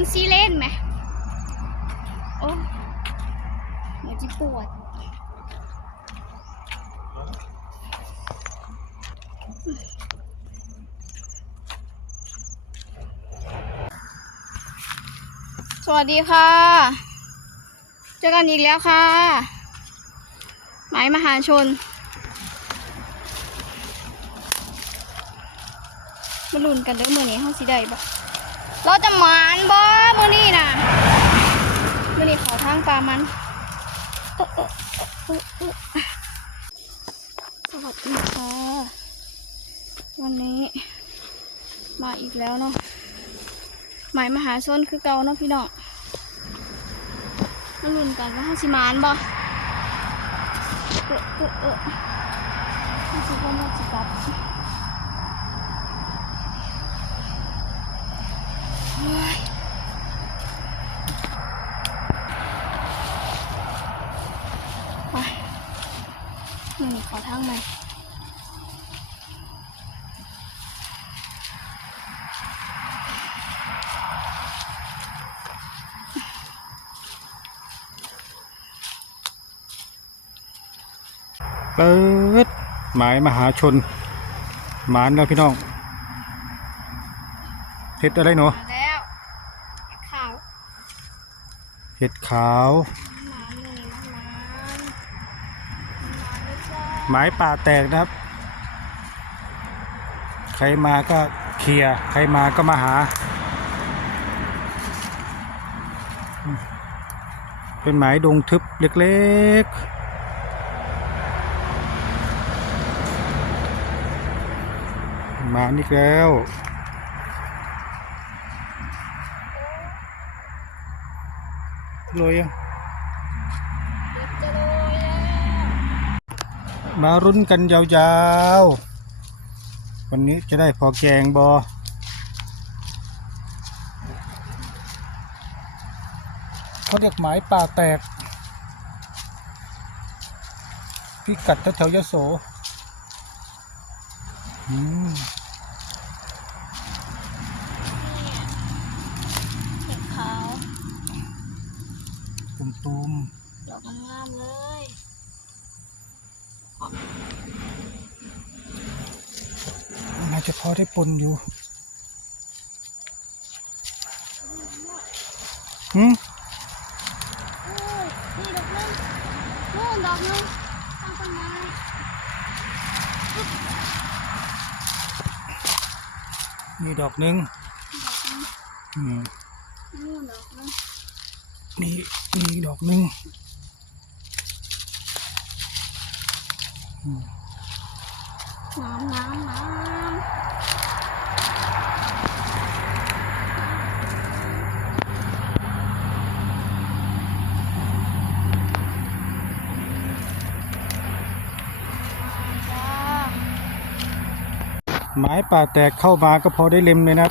นซีเล่นไหมโอ้เหัวจิปวดสวัสดีค่ะ เจอกันอีกแล้วค่ะ หมายมหาชน มาลุ้นกันเด้อมือนี้ห้องสีได้บ่ เราจะหมานบ่มือนี้นะมือนี้ขาทางปลามันสวัสดีค่ะวันนี้มาอีกแล้วเนาะหมายมหาชนคือเก่าเนาะพี่น้องมาลุ้นกันว่าห้องสิหมานบ่เออเออเออห้องสิบ่มาสิกับ เฮ้ย ไปนี่นี่ขอทางใหม่เปิดหมายมหาชน หมานแล้วพี่น้องเห็ดอะไรเนาะ มาแล้วข่าว เห็ดขาวมาเลยมามามาเลยจ้าหมายป่าแตกนะครับ ใครมาก็เคลียร์ใครมาก็มาหา เป็นหมายดงทึบเล็กๆมานี่แล้ว โรยยังเด็กจะโรยแล้วมารุ้นกันยาวๆ วันนี้จะได้พอแกงบอเขาเรียกหมายป่าแตก พิกัดแถวๆยโสอืม เห็ดขาว ตุ่ม ดอกงามๆเลย ๆน่า จะพอได้ปนอยู่หืมนี่ดอกนึงนู่นดอกนึงตั้งต้นไม้มีดอกหนึ่งดอกนึงอืมนู่นดอกนึงมีมีดอกหนึ่งน้ำน้ำ จ้า หมายป่าแตกเข้ามาก็พอได้เล็มเลยนะ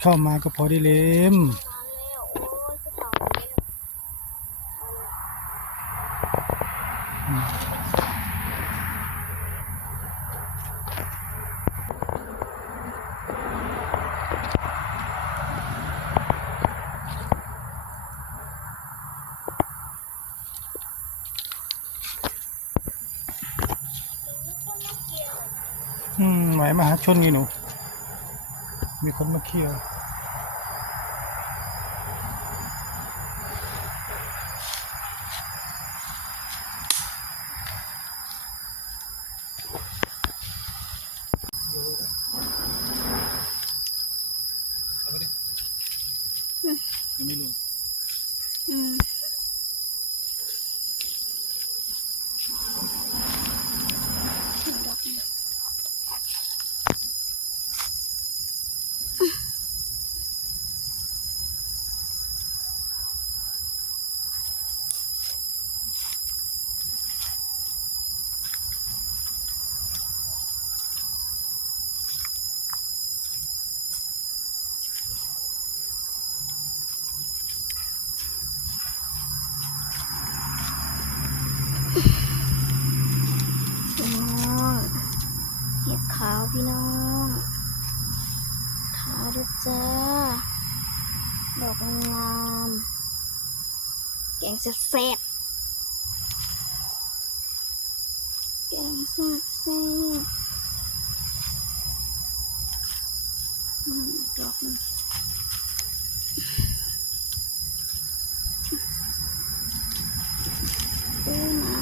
เข้ามาก็พอได้เล็ม มาแล้วโอ้ยกระเป๋าเย็น อืมหมายมหาชนนี่หนู มีคนมาเคลียวยังไม่รู้ อืมดอกนี้ พี่น้องขาวพี่น้องด้วยจ้าดอกงามแกงแซ่บแกงแซ่บอืมดอกนึงเอ้ยน้ำ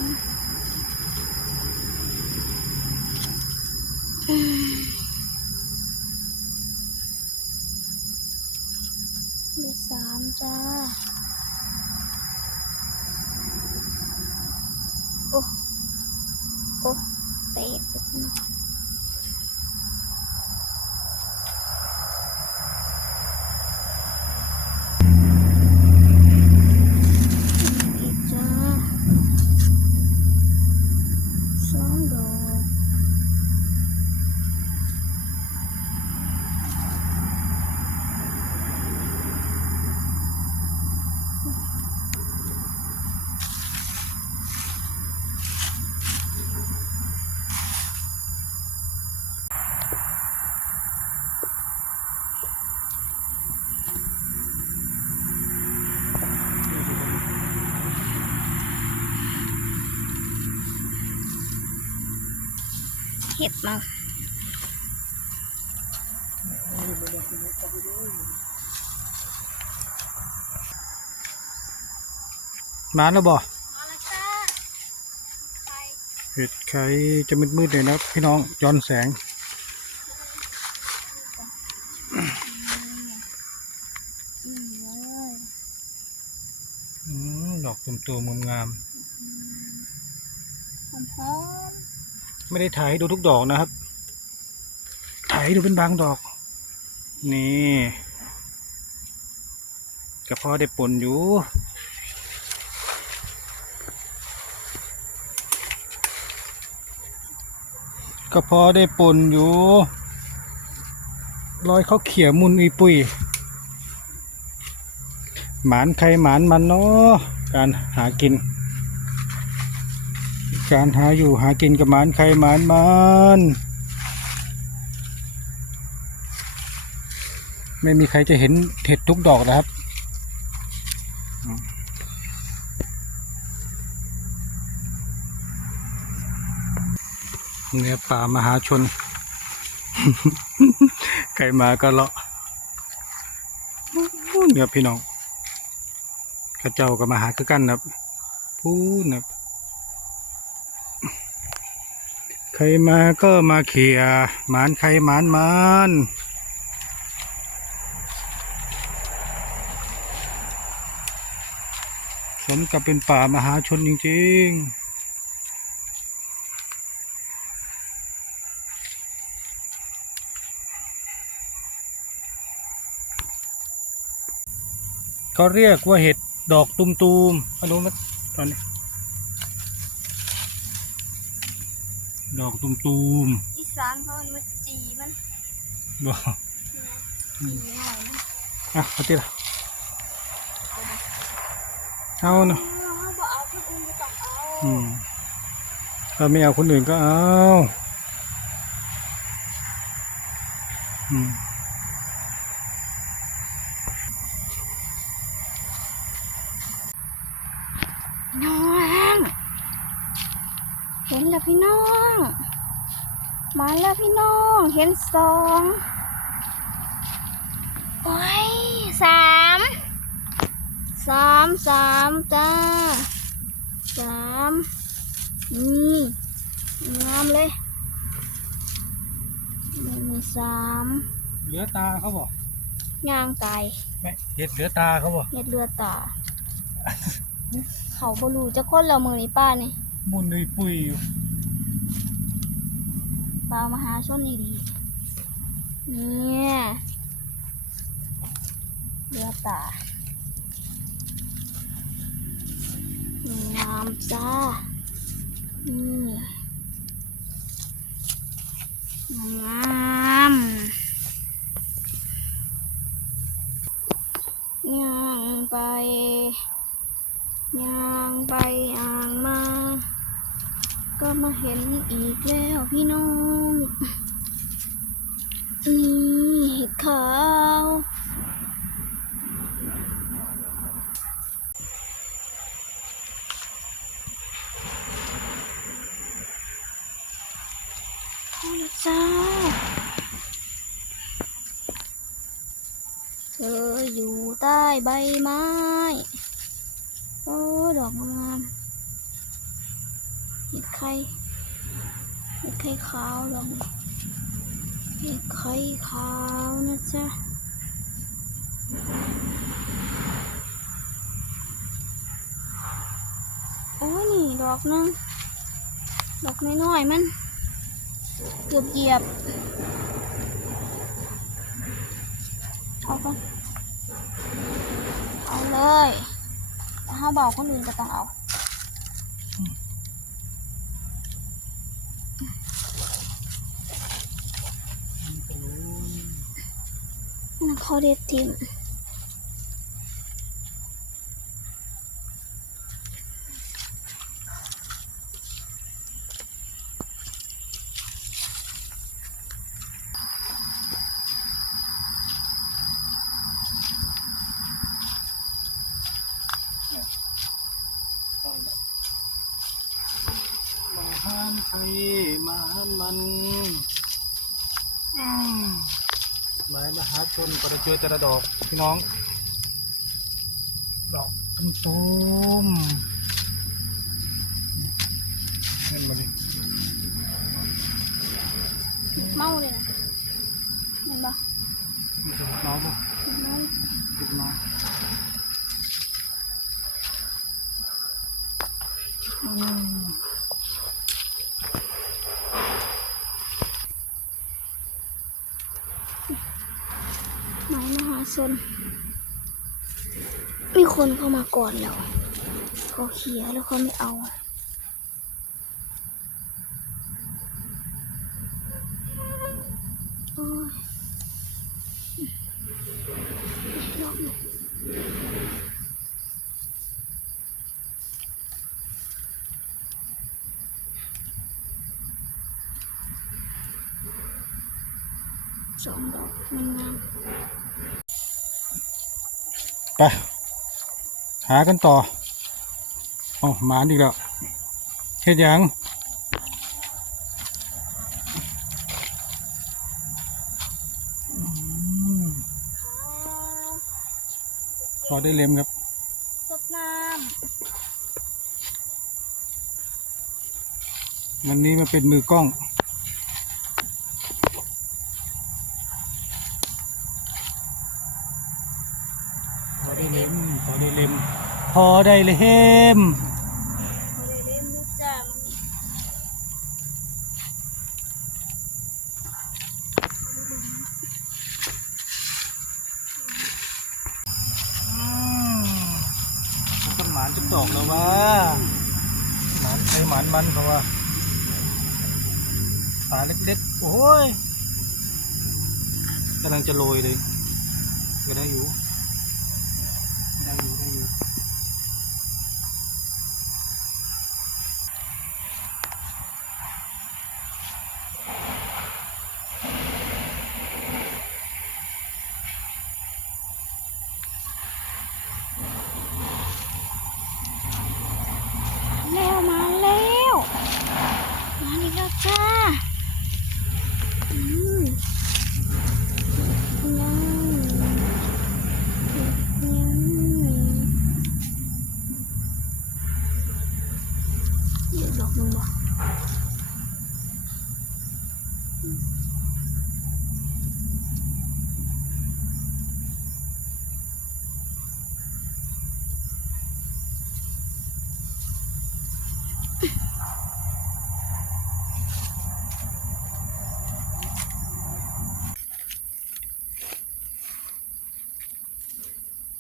เห็ดมามาแล้วบ่มาแล้วจ้าไปเห็ดไข่จะมืดๆหน่อยนะพี่น้องย้อนแสงอืมเลยอืมดอกตุ่มๆงามหอมหอมๆ ไม่ได้ถ่ายให้ดูทุกดอกนะครับ ถ่ายให้ดูเป็นบางดอก นี่กระเพาะได้ปนอยู่ก็พอได้ปนอยู่รอยเขาเขี่ยมุนอุยปุยหมานใครหมานมันเนาะการหากิน การหาอยู่หากินกับหมานใครหมานมันไม่มีใครจะเห็นเห็ดทุกดอกนะครับ เนื้อป่ามหาชน ใครมาก็เลาะพูนครับพี่น้องข้าเจ้าก็มาหาคือกันนะพูนนะ รับใครมาก็มาเขี่ยหมานใครหมานมันสมกับเป็นป่ามหาชนจริงๆเขาเรียกว่าเห็ดดอกตุมๆอันนู้นมาตอนนี้ ดอกตุมอีสานเขามันจีมันๆบอกจีหน่อยนะอะเอาทีละเอาเนาะเอาเขาบอกเอาคนอื่นก็ต้องเอาอืมถ้าไม่เอาคนอื่นก็เอาอืมน้องเห็นแล้วพี่น้อง มาแล้วพี่น้อง เห็นสองโอ้ยสามสามสามจ้าสามนี่งามเลยนี่มีสามเหลือตาเขาบอกย่างไก่แม่เห็ดเหลือตาเขาบอกเห็ดเลือดตา เขาบรูจะคนเรามือนี้ป้านี่มุนอุยปุยอยู่ ปลามหาชนอีดีเนี่ยเรือดตางามจ้านี่งาม เห็นอีกแล้วพี่น้องนี่เห็ดขาวเอาละจ้าเธออยู่ใต้ใบไม้ โอ้ ดอกงามๆเห็ดไข่ ไข่ขาวดอกนี้เห็ดไข่ขาวนะจ๊ะโอ้ยนี่ดอกนึงดอกน้อยๆมัน เกือบเหยียบเอาก่อนเอาเลยถ้าเบาคนอื่นก็ต้องเอา นั่นเขาเด็ดทิมมาหันใครมาหันมันอืมหมายมหาชนประ เจอแต่ละดอกพี่น้อง ดอกตุ้มต้มๆเห็นมาดิ เมาเลยนะเห็นปะ มีสมุดน้องป่ะ เมา ติดน้องอืม ไม้มหาช น มีคนเข้ามาก่อนแล้วเขาเขียแล้วเขาไม่เอาโอ้ยดอกหนึ่สองดอกงามๆ ไปหากันต่ออ๋อหมาอีกแล้วเฮ็ดหยังอืมพอได้เล็มครับสดน้วันนี้มาเป็นมือกล้อง พอได้เล็ม พอได้เล็ม พ อได้เล็มำเอาเลยเล่มด้วยจ้ามันนี่อืมมันต้นหมานจะตอกแล้ววะหมานใช้หมานมันเพราะว่าปลาเล็กๆ โอ้ยกำลังจะโรยเลยก็ได้อยู่ ได้อยู่ ได้อยู่ แล้วมาแล้วมาอีกแล้วจ้าอืมยังยังนี่ดอกหนึงบ่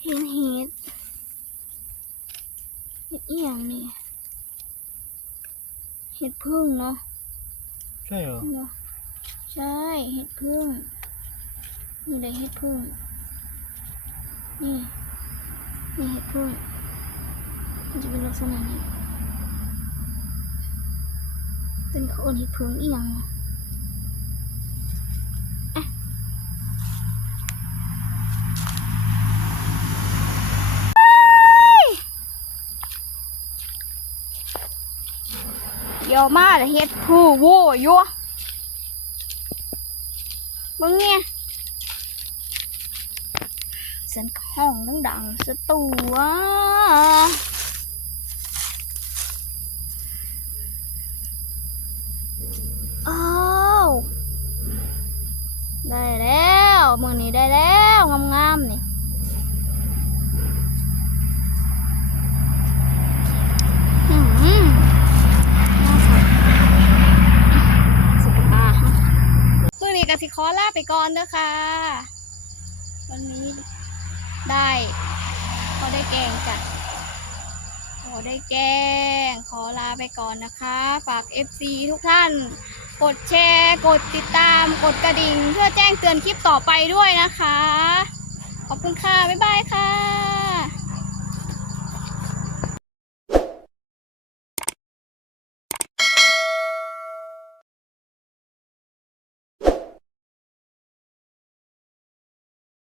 เห็นเห็ดเห็ด อีหยังนี่เห็ดพึ่งเนาะใช่เหรอเนาะใช่เห็ดพึ่งนี่เลยเห็ดพึ่งนี่นี่เห็ดพึ่งมันจะเป็นลักษณะนี้แตอนนี้เขาเอิ้นเห็ดพึ่งอีหยังเนาะอะ เดี๋ยวมาเฮ็ดผู้โว้ยัวมึงเนี่ยเสียงห้องดังๆสตัวอ้าวได้แล้วมือนี้ได้แล้วงามๆนี่ อืมน่าสนสุขตาฮะคืนนี้กสิคอลาไปก่อนเด้อ ค่ะ วันนี้ได้ขอได้แกงจ้ะขอได้แกง ขอลาไปก่อนนะคะ ฝาก FC ทุกท่าน กดแชร์ กดติดตาม กดกระดิ่ง เพื่อแจ้งเตือนคลิปต่อไปด้วยนะคะ ขอบคุณค่ะ บ๊ายบายค่ะ